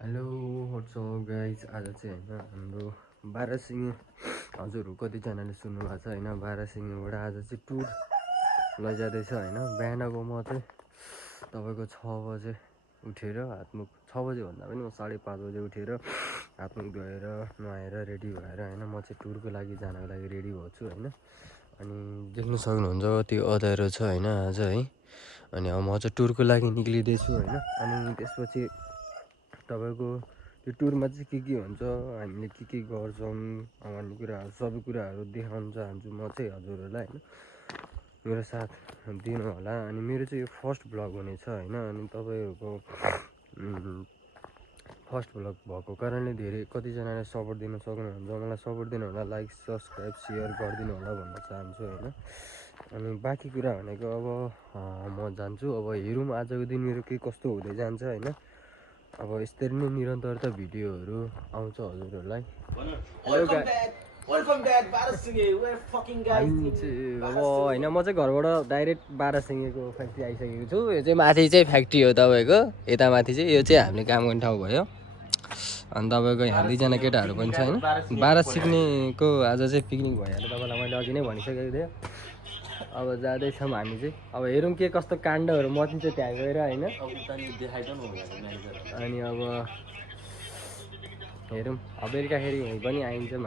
Hello what's up guys आज चाहिँ होइन हाम्रो बाह्रसिङे हजुरहरू कतिजनाले सुन्नुभएको छ होइन बाह्रसिङेबाट आज चाहिँ टुर लैजाँदैछ होइन बिहानको म चाहिँ तपाईँको 6 बजे उठेर हातमुख 6 बजे भन्दा पनि म 5:30 बजे उठेर हातमुख धोएर नुहाएर रेडी भएर होइन म चाहिँ टुरको लागि जानको लागि रेडी भएको छु होइन अनि देख्न सक्नुहुन्छ त्यो अँध्यारो छ होइन आज है अनि अब म चाहिँ टुरको लागि निक्लिँदैछु होइन अनि त्यसपछि तपाईँको त्यो टुरमा चाहिँ के हुन्छ हामीले के गर्छौँ भन्ने कुराहरू सबै कुराहरू देखाउन चाहन्छु म चाहिँ हजुरहरूलाई होइन मेरो साथ दिनु होला अनि मेरो चाहिँ यो फर्स्ट भ्लग हुनेछ होइन अनि तपाईँहरूको फर्स्ट भ्लग भएको कारणले धेरै कतिजनाले सपोर्ट दिन सक्नुहुन्छ मलाई सपोर्ट दिनु होला लाइक सब्सक्राइब सेयर गरिदिनु होला भन्न चाहन्छु होइन अनि बाँकी कुरा भनेको अब म जान्छु अब हेरौँ आजको दिन मेरो के कस्तो हुँदै जान्छ होइन अब यसरी नै निरन्तरता भिडियोहरू आउँछ हजुरहरूलाई अब होइन म चाहिँ घरबाट डाइरेक्ट बाह्रसिङेको फ्याक्ट्री आइसकेको छु यो चाहिँ माथि चाहिँ फ्याक्ट्री हो तपाईँको यता माथि चाहिँ यो चाहिँ हामीले काम गर्ने ठाउँ भयो अनि तपाईँको यहाँ 2जना केटाहरू पनि छ होइन बाह्रसिङेको आज चाहिँ पिकनिक भइहाल्यो तपाईँलाई मैले अघि नै भनिसकेको थिएँ अब जाँदैछौँ हामी चाहिँ अब हेरौँ के कस्तो काण्डहरू मचिन्छ त्यहाँ गएर होइन अनि अब हेरौँ बेलुकाखेरि यहीँ पनि आइन्छौँ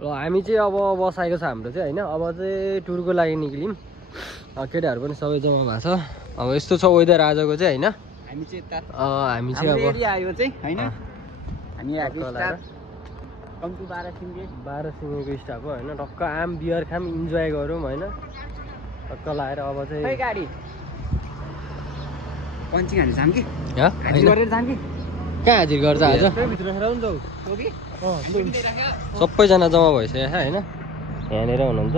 हामी चाहिँ अब बसाएको छ हाम्रो चाहिँ होइन अब चाहिँ टुरको लागि निक्ल्यौँ केटाहरू पनि सबै जम्मा भएको छ अब यस्तो छ वेदर आजको चाहिँ होइन हामी चाहिँ अब आयो चाहिँ होइन हामी बाह्रसिङेको स्टाफ हो होइन टक्क आम बियर खाम इन्जोय गरौँ होइन टक्क लगाएर अब चाहिँ गाडी पन्चिङ हाल्नु जाम कि कहाँ हाजिर गर्छ आज सबैजना जम्मा भइसक्यो होइन यहाँनिर हुनुहुन्छ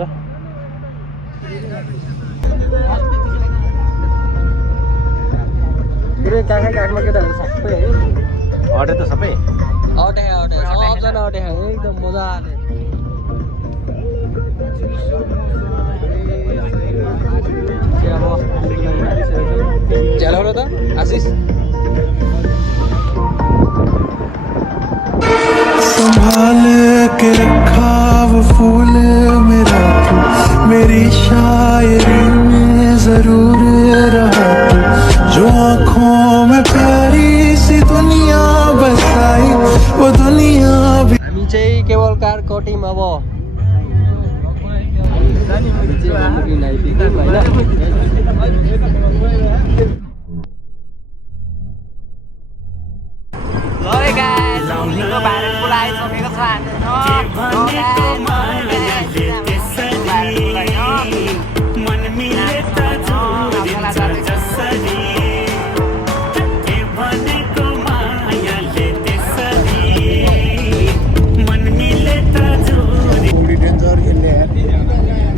पुरै काखमा केटाहरू सबै है अटे त सबै अटे सबजना अटे एकदम मजाले चलाउन त आशिष संभाल के रखा वो फूल मेरा तू मेरी शायरी में जरूर रहा तू जो आँखों में प्यारी सी दुनिया बसाई वो दुनिया भी हामी चाहिँ केवल कारको टिम अब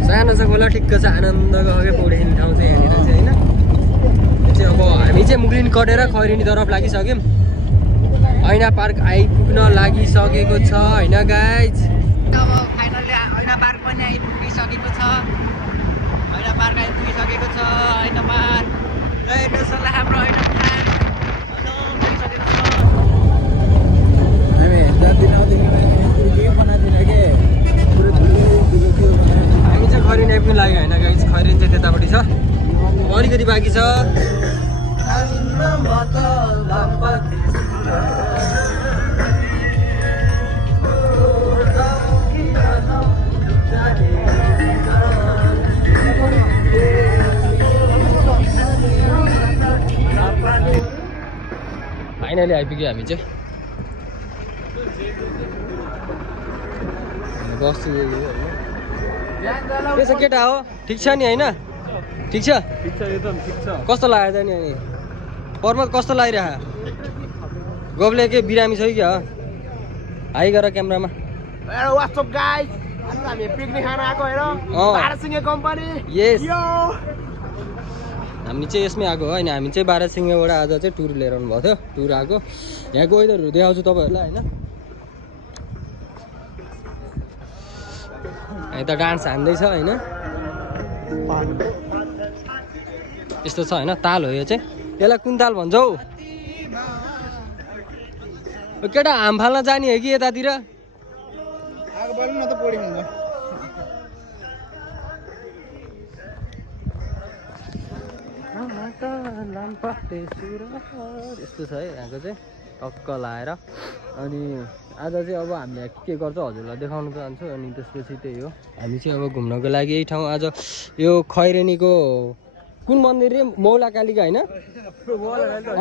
सानो छ खोला ठिक्क छ आनन्द गयो पौडी खेल्ने ठाउँ चाहिँ यहाँनिर चाहिँ होइन यो चाहिँ अब हामी चाहिँ मुग्लिन कटेर खैरेनी तरफ लागिसक्यौँ ऐना पार्क आइपुग्न लागिसकेको छ होइन गाइज अब फाइनल्ली ऐना पार्क पनि आइपुगिसकेको छ ऐना पार्क आइपुगिसकेको छ ऐना पार्क हाम्रो ऐना हामी चाहिँ खैरेनी आइपुग्नु लाग्यो होइन गाइज खैरेनी चाहिँ त्यतापट्टि छ अलिकति बाँकी छ फाइनली आइपुग्यो हामी चाहिँ बस त्यसो केटा हो ठिक छ नि होइन ठिक छ एकदम ठिक छ कस्तो लाग्यो त नि अनि पर्वत कस्तो लागिरह गोब्ले के बिरामी छ कि क्या हाई गर क्यामेरामा व्हाट्सअप गाइस आज हामी पिकनिक खान आएको हेर बाह्रसिङे कम्पनी यस हामी चाहिँ यसमै आएको होइन हामी चाहिँ बाह्रसिङेबाट आज चाहिँ टुर लिएर आउनु भएको थियो टुर आएको यहाँको वेदरहरू देखाउँछु तपाईँहरूलाई होइन यता डान्स हान्दैछ होइन यस्तो छ होइन ताल हो यो चाहिँ यसलाई कुन ताल भन्छ हौ केटा हाम फाल्न जाने हो कि यतातिर आगो बल्नु न त पोडी हुन्छ यस्तो छ है यहाँको चाहिँ टक्क लाएर अनि आज चाहिँ अब हामीले के गर्छ हजुरलाई देखाउन चाहन्छु अनि त्यसपछि त्यही हो हामी चाहिँ अब घुम्नको लागि यही ठाउँ आज यो खैरेनीको कुन मन्दिर रे मौला कालिका होइन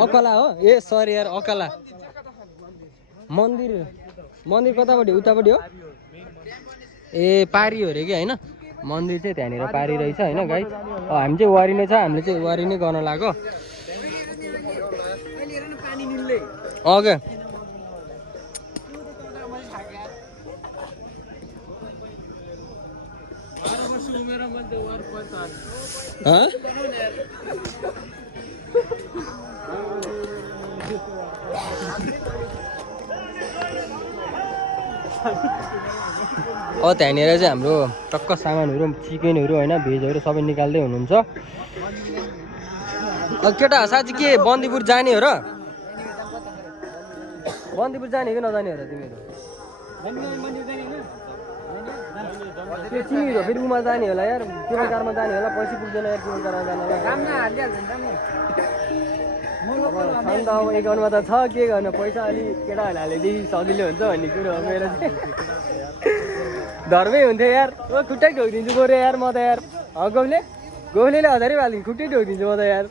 अकला हो ए सरी यार अकला मन्दिर मन्दिर कतापट्टि उतापट्टि हो ए पारी हो अरे कि होइन मन्दिर चाहिँ त्यहाँनिर पारी रहेछ होइन गाई हामी चाहिँ वारी नै छ हामीले चाहिँ वारी नै गर्न लाग्यो ओके अब त्यहाँनिर चाहिँ हाम्रो टक्क सामानहरू चिकनहरू होइन भेजहरू सबै निकाल्दै हुनुहुन्छ केटा साँच्ची के बन्दीपुर जाने हो र बन्दीपुर जाने कि नजाने हो र तिमीहरू त्यो चिनिरो फेरि उमा जाने होला यार केवलकारमा जाने होला पैसा पुग्दैन यार केवलकारमा जाने होला अन्त अब एकाउन्टमा त छ के गर्नु पैसा अलिक केटाहरूले हालेदेखि सजिलो हुन्छ भन्ने कुरो हो मेरो चाहिँ धर्मै हुन्थ्यो यार ओ खुट्टै ढोकिदिन्छु बरु यार म त यार गौले हजारै हालिदिनु खुट्टै ढोकिदिन्छु म त यार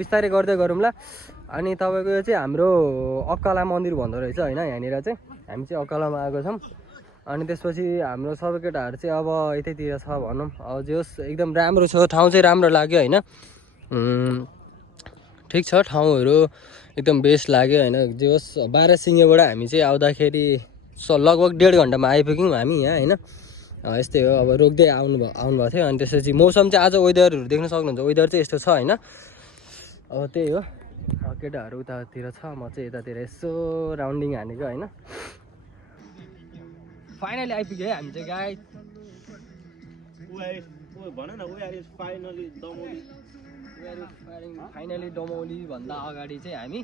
बिस्तारै गर्दै गरौँला अनि तपाईँको यो चाहिँ हाम्रो अक्कला मन्दिर भन्दो रहेछ होइन यहाँनिर चाहिँ हामी चाहिँ अक्कलामा आएको छौँ अनि त्यसपछि हाम्रो सबै केटाहरू चाहिँ अब यतैतिर छ भनौँ अब जे होस् एकदम राम्रो छ ठाउँ चाहिँ राम्रो लाग्यो होइन ठिक छ ठाउँहरू एकदम बेस्ट लाग्यो होइन जे होस् 12 सिङेबाट हामी चाहिँ आउँदाखेरि लगभग 1.5 घन्टामा आइपुग्यौँ हामी यहाँ होइन यस्तै हो अब रोक्दै आउनुभएको थियो अनि त्यसपछि मौसम चाहिँ आज वेदरहरू देख्न सक्नुहुन्छ वेदर चाहिँ यस्तो छ होइन अब त्यही हो केटाहरू उतातिर छ म चाहिँ यतातिर यसो राउन्डिङ हानेको होइन फाइनली आइपुग्यो है हामी चाहिँ गाई फाइनली डमौली भन्दा अगाडि चाहिँ हामी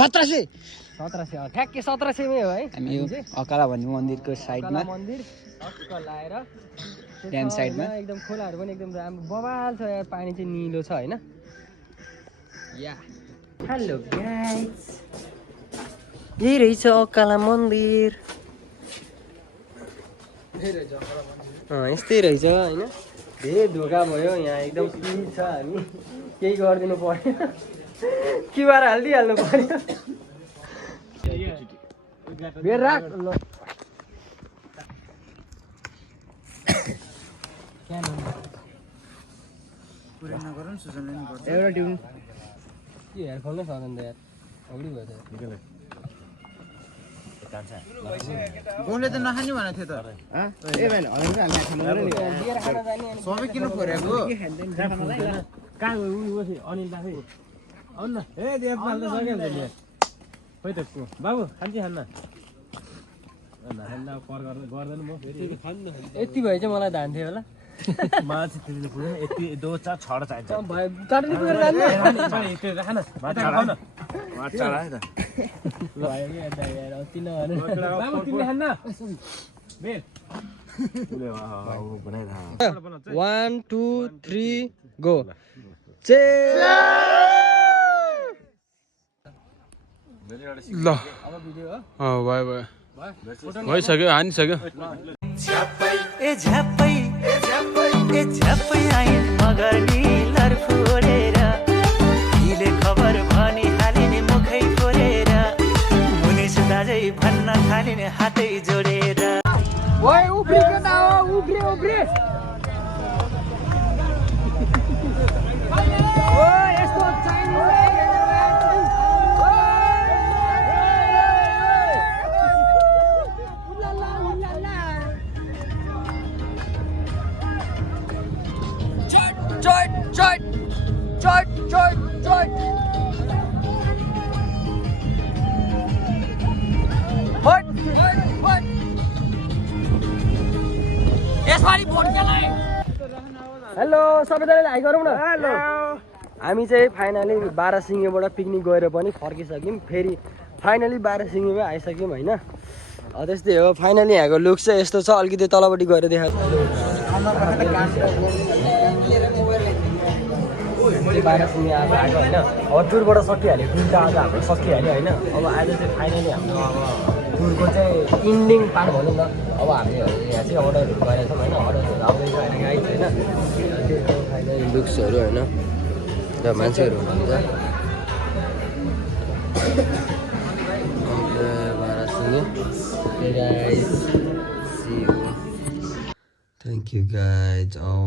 1700 ठ्याक्कै 1700 मै हो है हामी यो अकाला भन्ने मन्दिरको साइडमा मन्दिर टक्क लाएर ड्याम साइडमा एकदम खोलाहरू पनि एकदम राम्रो बवाल छ यार पानी चाहिँ निलो छ होइन या हेलो गाइस यही रहेछ अकाला मन्दिर यस्तै रहेछ होइन धेरै धोका भयो यहाँ एकदम पिर छ हामी केही गरिदिनु पर्यो क्युआर हालिदिइहाल्नु पर्यो बेर राख ल एउटा ट्युन के हेयर खोल्नु सक्दैन त यार औडी भयो त गोले त नखाने भनेको थियो त ए भाइ सबै किन खोरेको कहाँ अनिल दाफे आउनु न ए देवपाल त सकिहाल्छ खोइ त बाबु खान्छ खान्न गर्दैन म यति भए चाहिँ मलाई धान थियो होला यति दो चार छडा चाहिन्छ One, 2, 3, go. ल भयो भयो भइसक्यो हानिसक्यो खबर भनी हालिने मुखै फोरेर मुनिस दाजै भन्न थालिने हातै जोडेर ओए उफ्रियो त उफ्रियो ओ यस्तो हेलो सबैजनाले हाई गरौँ न हेलो हामी चाहिँ फाइनली बारासिङेबाट पिकनिक गएर पनि फर्किसक्यौँ फेरि फाइनली बारासिङेमै आइसक्यौँ होइन त्यस्तै हो फाइनली यहाँको लुक चाहिँ यस्तो छ अलिकति तलपट्टि गएर देखाएको बारासिङे आज आएको होइन अब टुरबाट सकिहाल्यो टुर त आज हाम्रो सकिहाल्यो होइन अब आज चाहिँ फाइनली हाम्रो अब टुरको चाहिँ इन्डिङ पार्ट भनौँ न अब हामीले यहाँ चाहिँ अर्डरहरू गरेका छौँ होइन अर्डरहरू आउँदैछ होइन गाइड होइन फाइनली लुक्सहरू होइन र मान्छेहरू हुनुहुन्छ थ्याङ्क यू गाइज अब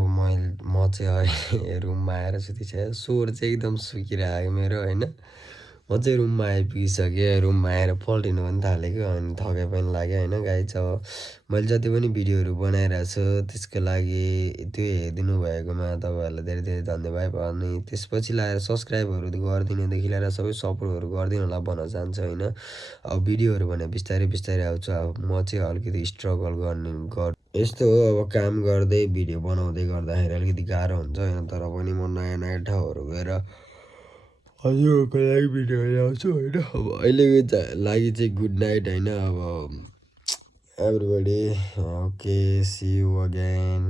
म चाहिँ अहिले रुममा आएर सुतिसकेँ स्वर चाहिँ एकदम सुकिरहेको मेरो होइन म चाहिँ रुममा आइपुगिसकेँ रुममा आएर पल्टिनु पनि थालेको अनि थकाइ पनि लाग्यो होइन गाइज अब मैले जति पनि भिडियोहरू बनाइरहेको छु त्यसको लागि त्यो हेरिदिनु भएकोमा तपाईँहरूलाई धेरै धेरै धन्यवाद अनि त्यसपछि लगाएर सब्सक्राइबहरू गरिदिनुदेखि लिएर सबै सपोर्टहरू गरिदिनु होला भन्न चाहन्छु होइन अब भिडियोहरू भने बिस्तारै बिस्तारै आउँछ अब म चाहिँ अलिकति स्ट्रगल यस्तो हो अब काम गर्दै भिडियो बनाउँदै गर्दाखेरि अलिकति गाह्रो हुन्छ होइन तर पनि म नयाँ नयाँ ठाउँहरू गएर हजुरहरूको लागि भिडियो ल्याउँछु होइन अब अहिलेको लागि चाहिँ गुड नाइट होइन अब everybody okay see you again